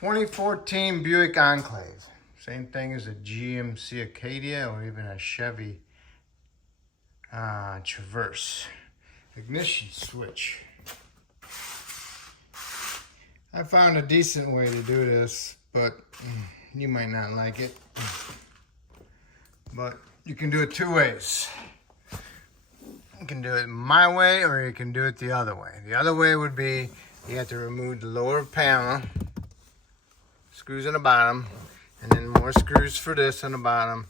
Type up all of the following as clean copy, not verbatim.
2014 Buick Enclave. Same thing as a GMC Acadia or even a Chevy Traverse. Ignition switch. I found a decent way to do this, but you might not like it. But you can do it two ways. You can do it my way or you can do it the other way. The other way would be you have to remove the lower panel, screws on the bottom, and then more screws for this on the bottom.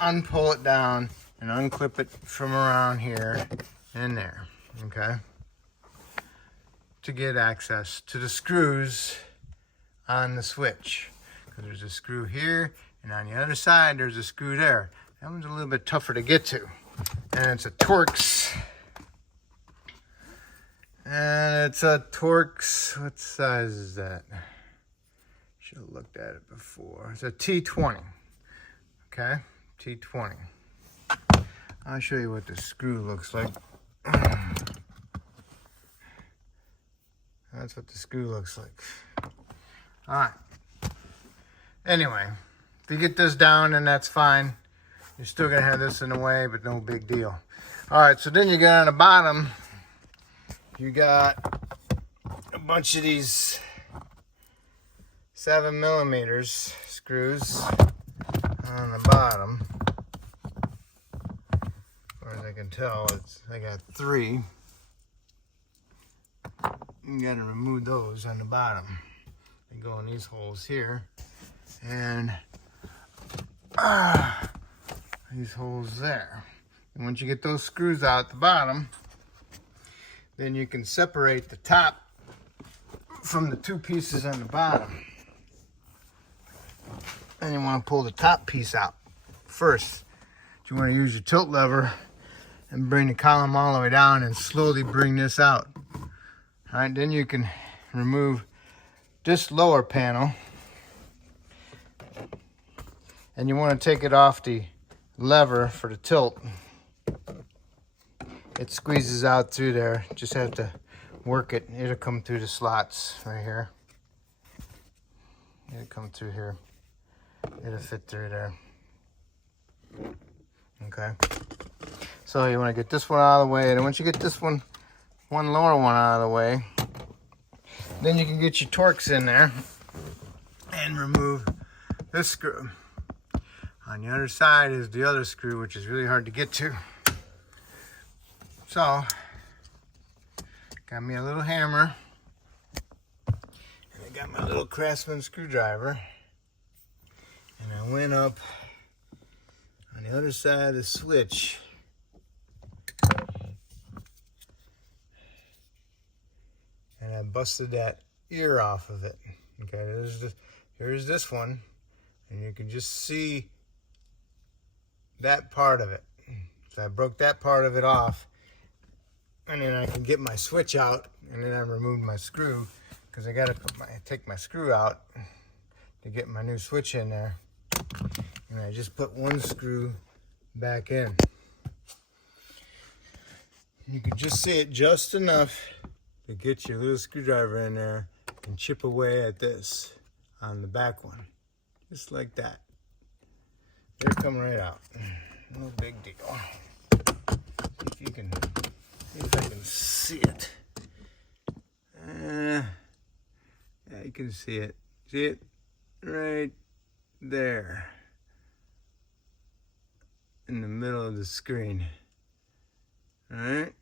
Unpull it down and unclip it from around here and there, okay? To get access to the screws on the switch. Because there's a screw here, and on the other side there's a screw there. That one's a little bit tougher to get to. And it's a Torx. And it's a Torx, what size is that? Should have looked at it before. It's a T20, okay? T20. I'll show you what the screw looks like. That's what the screw looks like. All right. Anyway, if you get this down, then that's fine. You're still gonna have this in the way, but no big deal. All right, so then you got on the bottom, you got a bunch of these 7mm screws on the bottom. As far as I can tell, I got 3. You gotta remove those on the bottom. They go in these holes here, and these holes there. And once you get those screws out the bottom, then you can separate the top from the 2 pieces on the bottom. And you want to pull the top piece out first. You want to use your tilt lever and bring the column all the way down and slowly bring this out. All right, then you can remove this lower panel, and you want to take it off the lever for the tilt. It squeezes out through there. Just have to work it. It'll come through the slots right here. It'll come through here. It'll fit through there. Okay. So you want to get this one out of the way, and once you get this one lower one out of the way, then you can get your Torx in there and remove this screw. On the other side is the other screw, which is really hard to get to. So, got me a little hammer, and I got my little Craftsman screwdriver, and I went up on the other side of the switch. And I busted that ear off of it. Okay, here's this one, and you can just see that part of it. So I broke that part of it off, and then I can get my switch out, and then I removed my screw because I gotta take my screw out to get my new switch in there. And I just put one screw back in. You can just see it just enough to get your little screwdriver in there and chip away at this on the back one. Just like that. They're coming right out. No big deal. See if I can see it. Yeah, you can see it. See it? Right there. In the middle of the screen. Alright?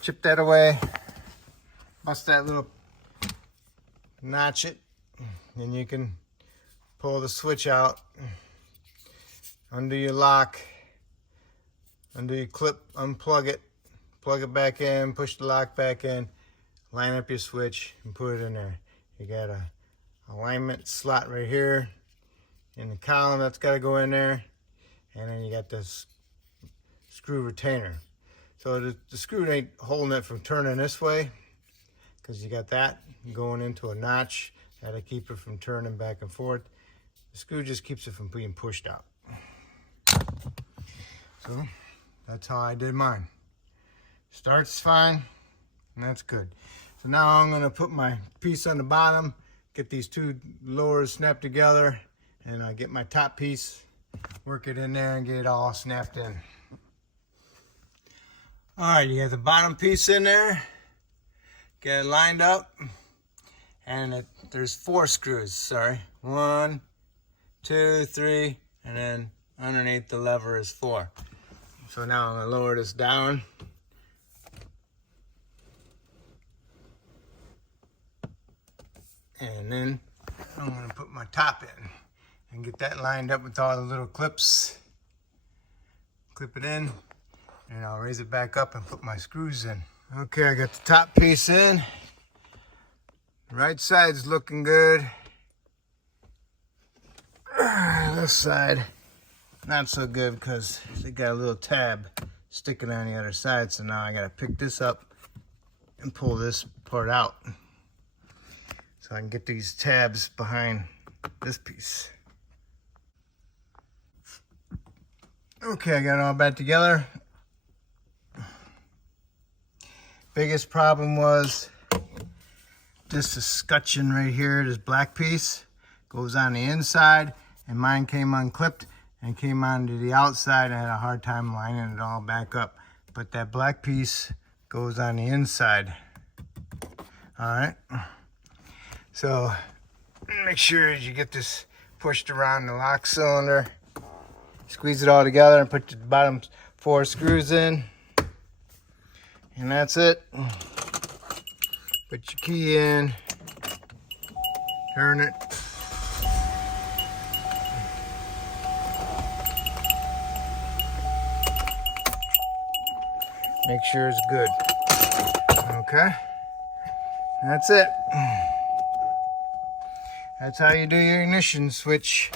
Chip that away, bust that little, notch it, and you can pull the switch out, undo your lock, undo your clip, unplug it, plug it back in, push the lock back in, line up your switch, and put it in there. You got a alignment slot right here in the column that's got to go in there, and then you got this screw retainer. So the screw ain't holding it from turning this way, because you got that going into a notch that'll keep it from turning back and forth. The screw just keeps it from being pushed out. So that's how I did mine. Starts fine, and that's good. So now I'm gonna put my piece on the bottom, get these two lowers snapped together, and I get my top piece, work it in there and get it all snapped in. All right, you got the bottom piece in there, get it lined up, and there's 4 screws, sorry. 1, 2, 3, and then underneath the lever is 4. So now I'm gonna lower this down. And then I'm gonna put my top in and get that lined up with all the little clips. Clip it in, and I'll raise it back up and put my screws in. Okay, I got the top piece in. The right side's looking good. This side, not so good because they got a little tab sticking on the other side. So now I gotta pick this up and pull this part out so I can get these tabs behind this piece. Okay, I got it all back together. Biggest problem was this escutcheon right here, this black piece goes on the inside, and mine came unclipped and came onto the outside. I had a hard time lining it all back up, but that black piece goes on the inside. All right, so make sure as you get this pushed around the lock cylinder, squeeze it all together and put the bottom 4 screws in, and that's it. Put your key in, turn it, make sure it's good. Okay, that's it. That's how you do your ignition switch.